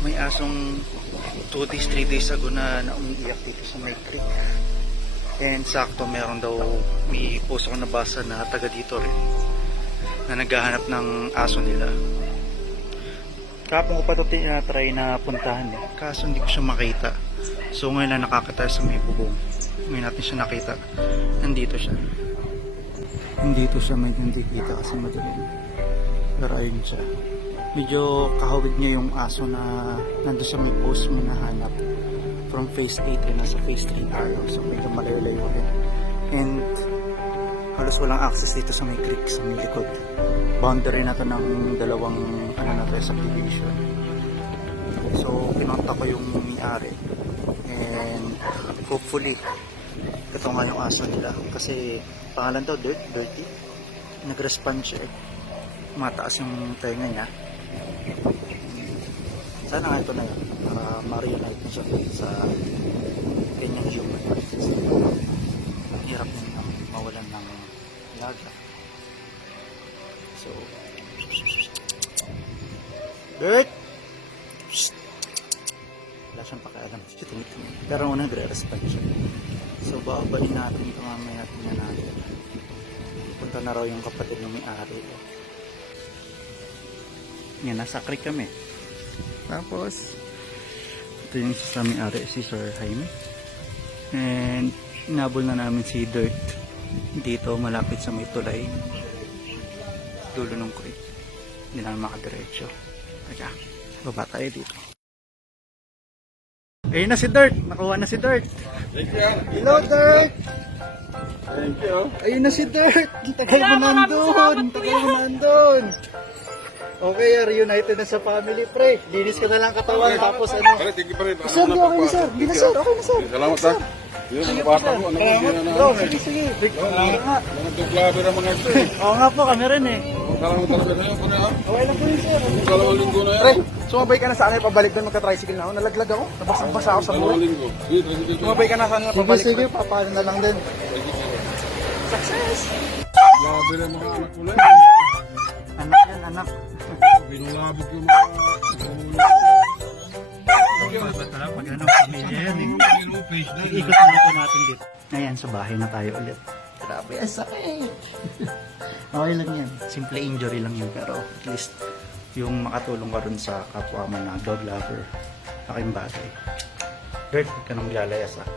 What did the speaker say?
May asong 2 days, 3 days ago na umiiyak dito sa may creek. And sakto meron daw, may post ako nabasa na taga dito rin na naghahanap ng aso nila. Kapon ko pa ito tinatry na puntahan kaso hindi ko siya makita. So ngayon na nakakita sa may bubong. Ngayon natin siya nakita. Nandito siya. Nandito siya, may hindi kita kasi madilim. Pero ayun siya. Medyo kahawig niya yung aso na nandun sa may post mo nahanap from phase 8 and nasa phase 3 araw. So medyo malayo-layo rin. And halos walang access dito sa may creek, sa may likod. Boundary na to ng dalawang subdivision. So pinunta ko yung may-ari and hopefully ito nga yung aso nila kasi pangalan daw Dirty. Nag-respond siya mataas yung tenga niya. Sana nga ito na yun para ma-reunite na siya sa kanyang human. Ang hirap nyo mawalan ng laga. So Bert! Wala siyang pakialam. Pero una nagre-respect siya. So babain natin ito mamaya. Tingnan natin. Punta na raw yung kapatid ng may-ari. Yan, nasa creek kami. Tapos ito yung isa sa may-ari, si Sir Jaime. And inabol na namin si Dirt dito malapit sa may tulay. Dulo ng creek. Hindi namin makadiretso. Teka, baba tayo dito. Ayun na si Dirt. Nakuha na si Dirt. Thank you. Hello, Dirt. Thank you. Ayun na si Dirt. Tagay mo nandun. Tagay mo nandun. Okay, reunited na sa family, pre. Linis ka na lang katawan. Tapos ano. Pare, thank you pa rin. Sir, di okay na sir. Di na sir. Okay na sir. Salamat ha. Yun, ang bata ko. Bro, sige, sige. Nagdaglabi ng mga ito eh. Oo nga po, kami rin eh. Salamat talaga na yun. Pare ha. Okay lang po yun, sir. Dalawang linggo na yan. Pre, sumabay ka na sa akin pabalik doon magka-tricycle na ako. Nalaglag ako. Nabasang-basa ako sa Dalawang buhay. linggo. Sige, tricycle ko. Sumabay ka na sa akin Sige, pabalik. sige. Papaano na lang din. Success! Grabe na mga anak ko na yan. Anak yan, anak. Binulabog yung mga... Pag ano, pamilya yan eh. Ikot na natin dito. Ayan, sa bahay na tayo ulit. Grabe, ang sakit. Okay lang yan. Simple injury lang yun. Pero at least yung makatulong ka rin sa kapwa mo na dog lover. Aking bagay. Dirt, huwag ka nang lalayas ah.